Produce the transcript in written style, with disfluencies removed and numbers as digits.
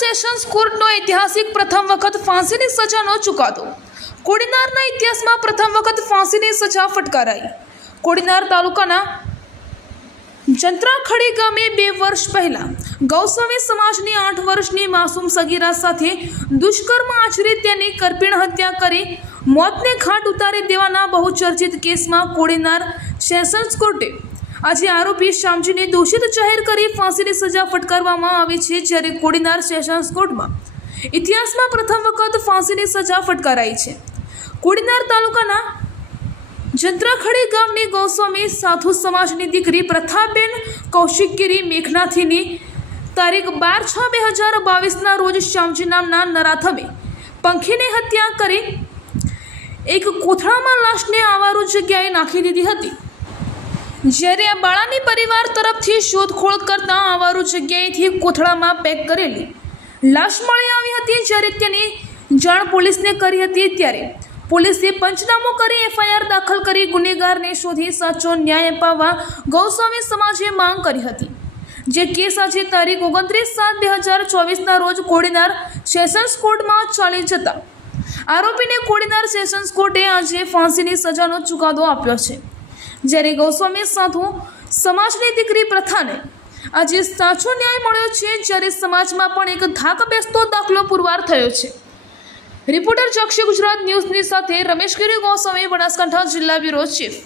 Sessions કોર્ટનો ઐતિહાસિક પ્રથમ વખત ફાંસીની સજાનો ચુકાદો। કોડીનારના ઇતિહાસમાં પ્રથમ વખત ફાંસીની સજા ફટકારાઈ। કોડીનાર તાલુકાના જંત્રાખડી ગામે 2 વર્ષ પહેલા ગૌસ્વામી સમાજની 8 વર્ષની માસૂમ સગીરા સાથે દુષ્કર્મ આચરી તેની કરપીણ હત્યા કરી મોતને ઘાટ ઉતારી દેવાના બહુચર્ચિત કેસમાં કોડીનાર સેશન્સ કોર્ટે આજે આરોપી શ્યામજીને દોષિત જાહેર કરી ફાંસીની સજા ફટકારવામાં આવી છે। જ્યારે કોડીનાર સેશન્સ કોર્ટમાં ઇતિહાસમાં પ્રથમ વખત ફાંસીની સજા ફટકારાઈ છે। કોડીનાર તાલુકાના જંત્રાખડી ગામની ગૌસ્વામી સાધુ સમાજની દીકરી પ્રથાબેન કૌશિકગીરી મેઘનાથીની તારીખ 12/6/2022ના રોજ શ્યામજી નામના નરાથમે પંખીની હત્યા કરી એક કોથળામાં લાશને આવારો જગ્યાએ નાખી દીધી હતી। જ્યારે આ બાળાની પરિવાર તરફથી શોધખોળ કરતા આવારો જગ્યાએથી કોથળામાં પેક કરેલી લાશ મળી આવી હતી। જ્યારે તેની જાણ પોલીસને કરી હતી ત્યારે પોલીસે પંચનામો કરી એફઆઈઆર દાખલ કરી ગુનેગારને શોધી સાચો ન્યાય અપાવવા ગૌસ્વામી સમાજે માંગ કરી હતી। જે કેસ આજે તારીખ 29/7/2024ના રોજ કોડીનાર સેશન્સ કોર્ટમાં ચાલી જતા આરોપીને કોડીનાર સેશન્સ કોર્ટે આજે ફાંસીની સજાનો ચુકાદો આપ્યો છે। જ્યારે ગૌસ્વામી સાધુ સમાજની દીકરી પ્રથાને આજે સાચો ન્યાય મળ્યો છે। જ્યારે સમાજમાં પણ એક ધાક બેસતો દાખલો પુરવાર થયો છે। રિપોર્ટર ચક્ષુ ગુજરાત ન્યૂઝની સાથે રમેશ ગીરી, ગૌસ્વામી, બનાસકાંઠા જિલ્લા બ્યુરો ચીફ।